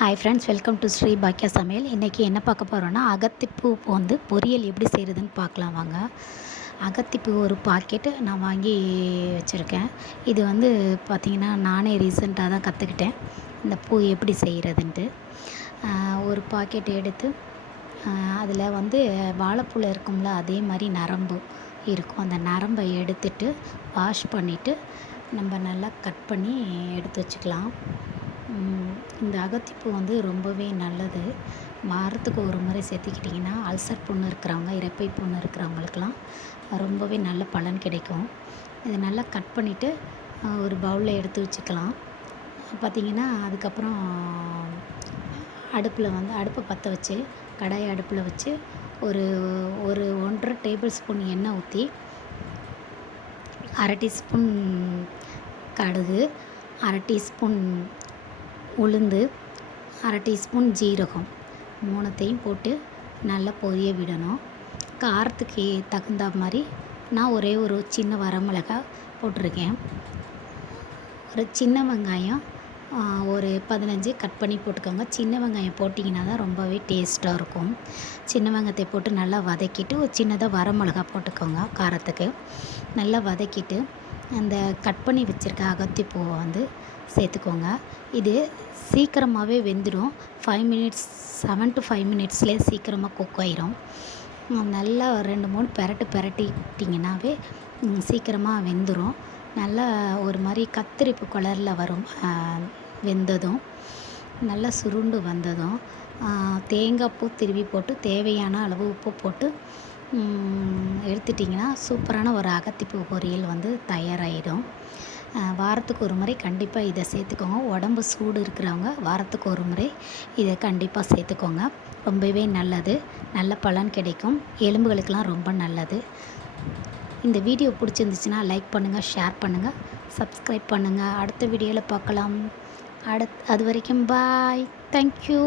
Hi friends, welcome to Sri பாக்கியா சமையல். இன்றைக்கி என்ன பார்க்க போகிறோன்னா, அகத்திப்பூ வந்து பொரியல் எப்படி செய்கிறதுன்னு பார்க்கலாம் வாங்க. அகத்திப்பூ ஒரு பாக்கெட்டு நான் வாங்கி வச்சுருக்கேன். இது வந்து பார்த்திங்கன்னா நானே ரீசெண்டாக தான் கற்றுக்கிட்டேன் இந்த பூ எப்படி செய்கிறதுன்ட்டு. ஒரு பாக்கெட் எடுத்து அதில் வந்து வாழைப்பூவில் இருக்கும்ல, அதே மாதிரி நரம்பு இருக்கும். அந்த நரம்பை எடுத்துட்டு வாஷ் பண்ணிவிட்டு நம்ம நல்லா கட் பண்ணி எடுத்து வச்சுக்கலாம். இந்த அகத்திப்பூ வந்து ரொம்பவே நல்லது. வாரத்துக்கு ஒரு முறை சேர்த்துக்கிட்டிங்கன்னா அல்சர் புண்ணு இருக்கிறவங்க, இரைப்பை புண்ணு இருக்கிறவங்களுக்கெல்லாம் ரொம்பவே நல்ல பலன் கிடைக்கும். இதை நல்லா கட் பண்ணிவிட்டு ஒரு பவுலில் எடுத்து வச்சுக்கலாம். பார்த்திங்கன்னா அதுக்கப்புறம் அடுப்பை பற்ற வச்சு கடாயை அடுப்பில் வச்சு ஒரு 1.5 டேபிள் ஸ்பூன் எண்ணெய் ஊற்றி, 1/2 டீஸ்பூன் கடுகு, 1/2 டீஸ்பூன் உளுந்து, 1/2 டீஸ்பூன் ஜீரகம், 3த்தையும் போட்டு நல்லா பொரிய விடணும். காரத்துக்கு தகுந்த மாதிரி நான் ஒரு சின்ன வரமிளகாய் போட்டிருக்கேன். ஒரு சின்ன வெங்காயம் ஒரு 15 கட் பண்ணி போட்டுக்கோங்க. சின்ன வெங்காயம் போட்டிங்கன்னா தான் ரொம்பவே டேஸ்ட்டாக இருக்கும். சின்ன வெங்காயத்தை போட்டு நல்லா வதக்கிட்டு ஒரு சின்னதாக வரமிளகாய் போட்டுக்கோங்க காரத்துக்கு. நல்லா வதக்கிட்டு அந்த கட் பண்ணி வச்சுருக்க அகத்திப்பூவை வந்து சேர்த்துக்கோங்க. இது சீக்கிரமாகவே வெந்துடும். 7 to 5 மினிட்ஸ்லேயே சீக்கிரமாக குக் ஆயிரும். நல்லா 2-3 பெரட்டிட்டிங்கனாவே சீக்கிரமாக வெந்துடும். நல்லா ஒரு மாதிரி கத்திரிப்பு கலரில் வரும். வெந்ததும் நல்லா சுருண்டு வந்ததும் தேங்காய் பூ திருவி போட்டு தேவையான அளவு உப்பு போட்டு எடுத்துட்டிங்கன்னா சூப்பரான ஒரு அகத்திப்பூ பொரியல் வந்து தயாராகிடும். வாரத்துக்கு ஒரு முறை கண்டிப்பாக இதை சேர்த்துக்கோங்க. உடம்பு சூடு இருக்கிறவங்க வாரத்துக்கு ஒரு முறை இதை கண்டிப்பாக சேர்த்துக்கோங்க. ரொம்பவே நல்லது, நல்ல பலன் கிடைக்கும். எலும்புகளுக்கெல்லாம் ரொம்ப நல்லது. இந்த வீடியோ பிடிச்சிருந்துச்சுன்னா லைக் பண்ணுங்கள், ஷேர் பண்ணுங்கள், சப்ஸ்கிரைப் பண்ணுங்கள். அடுத்த வீடியோவில் பார்க்கலாம். அது வரைக்கும் பாய். தேங்க்யூ.